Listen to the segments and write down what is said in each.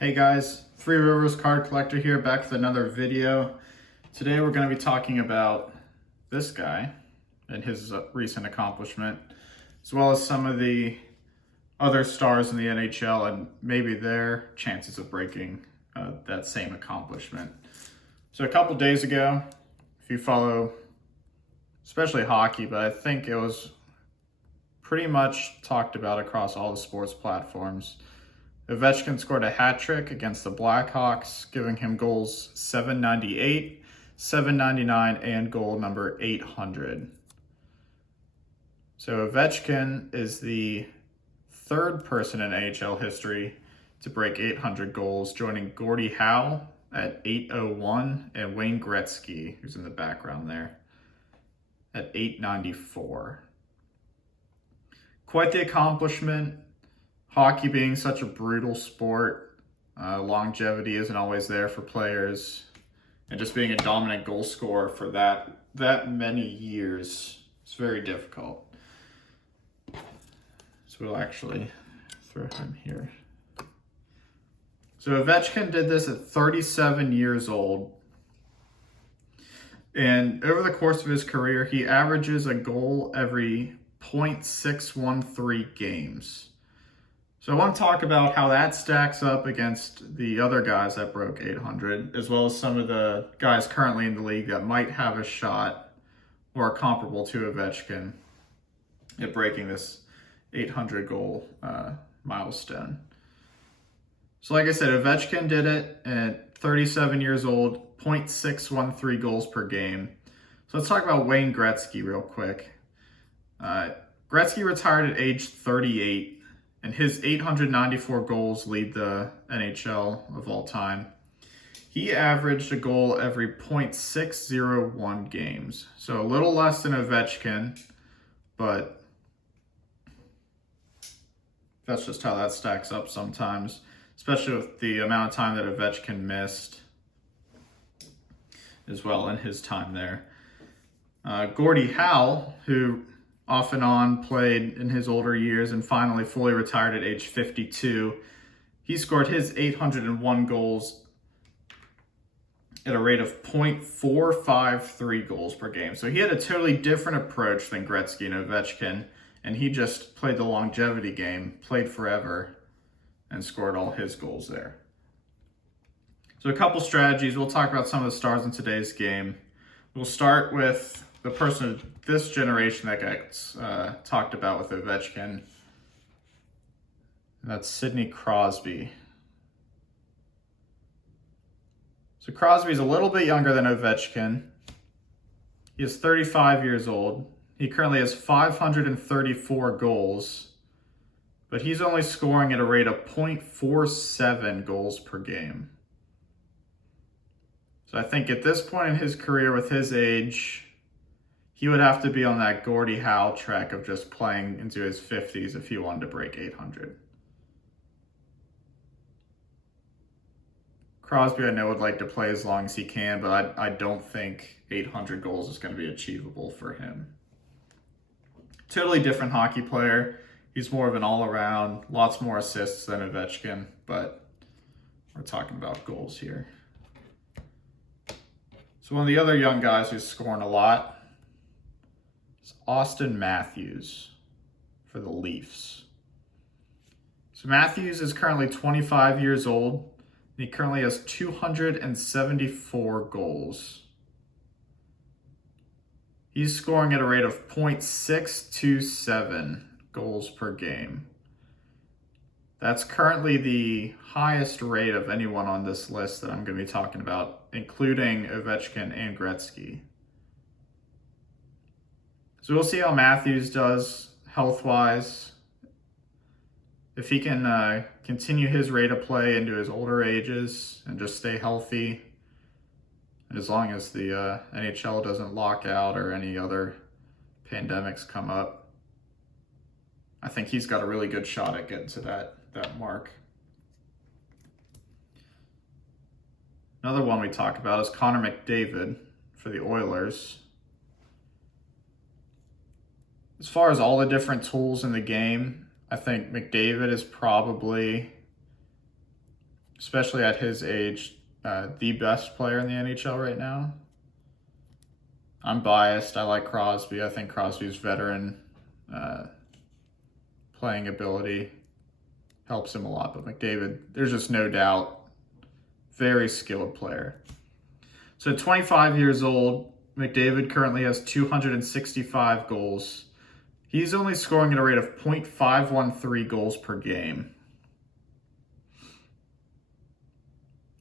Hey guys, Three Rivers Card Collector here, back with another video. Today we're going to be talking about this guy and his recent accomplishment, as well as some of the other stars in the NHL and maybe their chances of breaking that same accomplishment. So a couple days ago, if you follow especially hockey, but I think it was pretty much talked about across all the sports platforms, Ovechkin scored a hat trick against the Blackhawks, giving him goals 798, 799, and goal number 800. So Ovechkin is the third person in AHL history to break 800 goals, joining Gordie Howe at 801 and Wayne Gretzky, who's in the background there, at 894. Quite the accomplishment. Hockey being such a brutal sport, longevity isn't always there for players, and just being a dominant goal scorer for that many years is very difficult. So we'll actually throw him here. So Ovechkin did this at 37 years old, and over the course of his career, he averages a goal every .613 games. So I want to talk about how that stacks up against the other guys that broke 800, as well as some of the guys currently in the league that might have a shot or are comparable to Ovechkin at breaking this 800 goal milestone. So like I said, Ovechkin did it at 37 years old, .613 goals per game. So let's talk about Wayne Gretzky real quick. Gretzky retired at age 38. And his 894 goals lead the NHL of all time. He averaged a goal every .601 games. So a little less than Ovechkin, but that's just how that stacks up sometimes, especially with the amount of time that Ovechkin missed as well in his time there. Gordie Howe, who off and on played in his older years and finally fully retired at age 52. He scored his 801 goals at a rate of .453 goals per game. So he had a totally different approach than Gretzky and Ovechkin, and he just played the longevity game, played forever, and scored all his goals there. So a couple strategies. We'll talk about some of the stars in today's game. We'll start with the person of this generation that gets talked about with Ovechkin. That's Sidney Crosby. So Crosby's a little bit younger than Ovechkin. He is 35 years old. He currently has 534 goals, but he's only scoring at a rate of .47 goals per game. So I think at this point in his career, with his age, he would have to be on that Gordie Howe track of just playing into his 50s if he wanted to break 800. Crosby, I know, would like to play as long as he can, but I don't think 800 goals is going to be achievable for him. Totally different hockey player. He's more of an all-around, lots more assists than Ovechkin, but we're talking about goals here. So one of the other young guys who's scoring a lot, Austin Matthews for the Leafs. So Matthews is currently 25 years old, and he currently has 274 goals. He's scoring at a rate of .627 goals per game. That's currently the highest rate of anyone on this list that I'm going to be talking about, including Ovechkin and Gretzky. So we'll see how Matthews does health-wise. If he can continue his rate of play into his older ages and just stay healthy, and as long as the NHL doesn't lock out or any other pandemics come up, I think he's got a really good shot at getting to that mark. Another one we talk about is Connor McDavid for the Oilers. As far as all the different tools in the game, I think McDavid is probably especially at his age, the best player in the NHL right now. I'm biased. I like Crosby. I think Crosby's veteran playing ability helps him a lot. But McDavid, there's just no doubt, very skilled player. So 25 years old, McDavid currently has 265 goals. He's only scoring at a rate of .513 goals per game.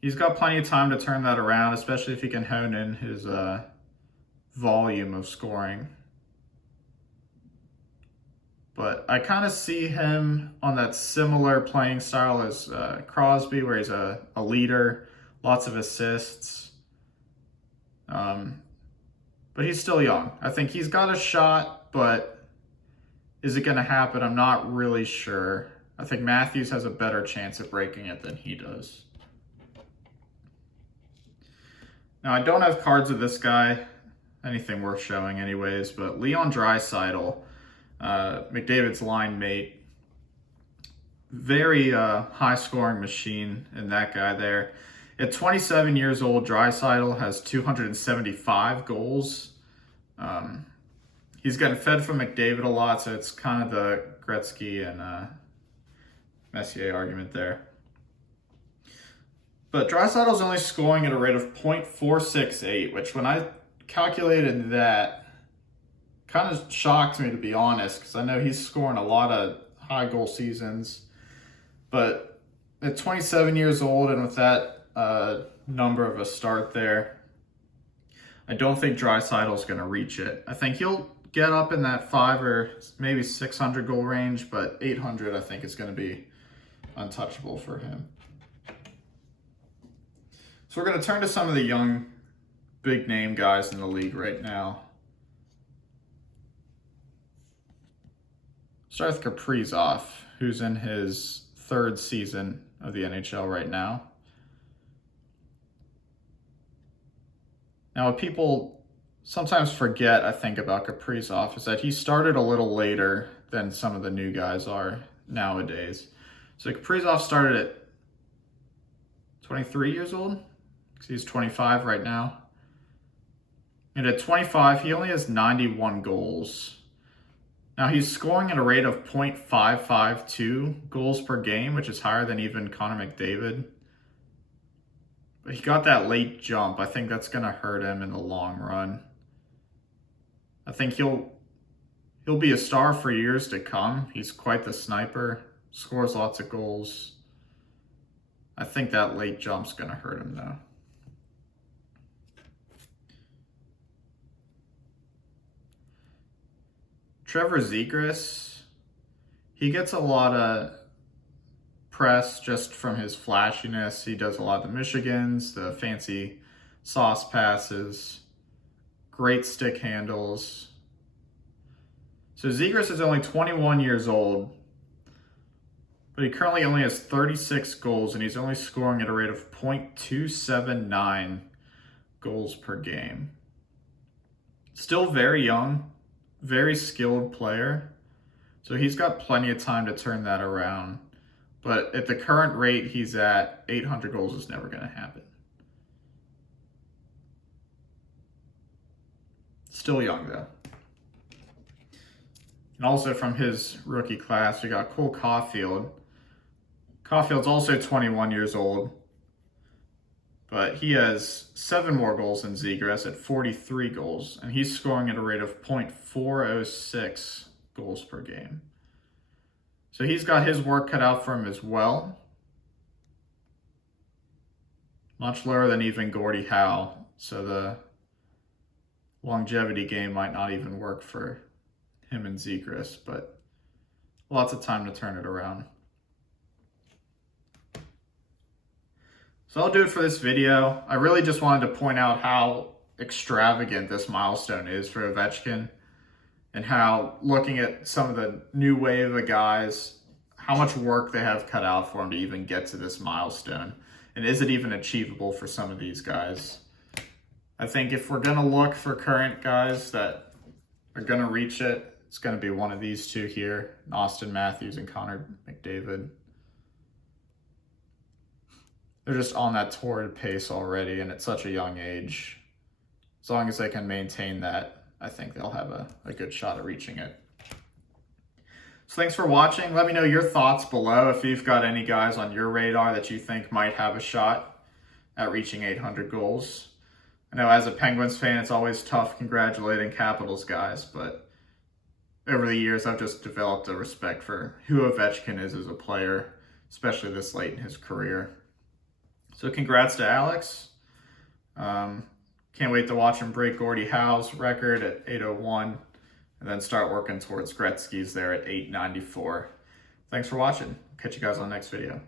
He's got plenty of time to turn that around, especially if he can hone in his volume of scoring. But I kind of see him on that similar playing style as Crosby, where he's a leader, lots of assists. But he's still young. I think he's got a shot, but is it going to happen? I'm not really sure. I think Matthews has a better chance of breaking it than he does. Now, I don't have cards of this guy, anything worth showing anyways, but Leon Draisaitl, McDavid's line mate, very high-scoring machine in that guy there. At 27 years old, Draisaitl has 275 goals. He's getting fed from McDavid a lot, so it's kind of the Gretzky and Messier argument there. But Draisaitl's only scoring at a rate of .468, which when I calculated that, kind of shocked me, to be honest, because I know he's scoring a lot of high goal seasons. But at 27 years old and with that number of a start there, I don't think Draisaitl's going to reach it. I think he'll get up in that 500 or maybe 600 goal range, but 800 I think is going to be untouchable for him. So we're going to turn to some of the young, big name guys in the league right now. Start with Kaprizov, who's in his 3rd season of the NHL right now. Now, what people sometimes forget, I think, about Kaprizov is that he started a little later than some of the new guys are nowadays. So Kaprizov started at 23 years old, because he's 25 right now. And at 25, he only has 91 goals. Now, he's scoring at a rate of .552 goals per game, which is higher than even Connor McDavid. But he got that late jump. I think that's going to hurt him in the long run. I think he'll be a star for years to come. He's quite the sniper, scores lots of goals. I think that late jump's going to hurt him, though. Trevor Zegras, he gets a lot of press just from his flashiness. He does a lot of the Michigans, the fancy sauce passes, great stick handles. So Zegras is only 21 years old, but he currently only has 36 goals, and he's only scoring at a rate of .279 goals per game. Still very young, very skilled player, so he's got plenty of time to turn that around. But at the current rate he's at, 800 goals is never going to happen. Still young, though. And also from his rookie class, we got Cole Caulfield. Caulfield's also 21 years old, but he has 7 more goals than Zegras at 43 goals, and he's scoring at a rate of .406 goals per game. So he's got his work cut out for him as well. Much lower than even Gordie Howe, so the longevity game might not even work for him and Zegras, but lots of time to turn it around. So I'll do it for this video. I really just wanted to point out how extravagant this milestone is for Ovechkin, and how, looking at some of the new wave of guys, how much work they have cut out for him to even get to this milestone. And is it even achievable for some of these guys? I think if we're going to look for current guys that are going to reach it, it's going to be one of these two here, Austin Matthews and Connor McDavid. they're just on that torrid pace already, and at such a young age. As long as they can maintain that, I think they'll have a good shot at reaching it. So thanks for watching. Let me know your thoughts below if you've got any guys on your radar that you think might have a shot at reaching 800 goals. I know as a Penguins fan, it's always tough congratulating Capitals guys, but over the years, I've just developed a respect for who Ovechkin is as a player, especially this late in his career. So congrats to Alex. Can't wait to watch him break Gordie Howe's record at 801 and then start working towards Gretzky's there at 894. Thanks for watching. Catch you guys on the next video.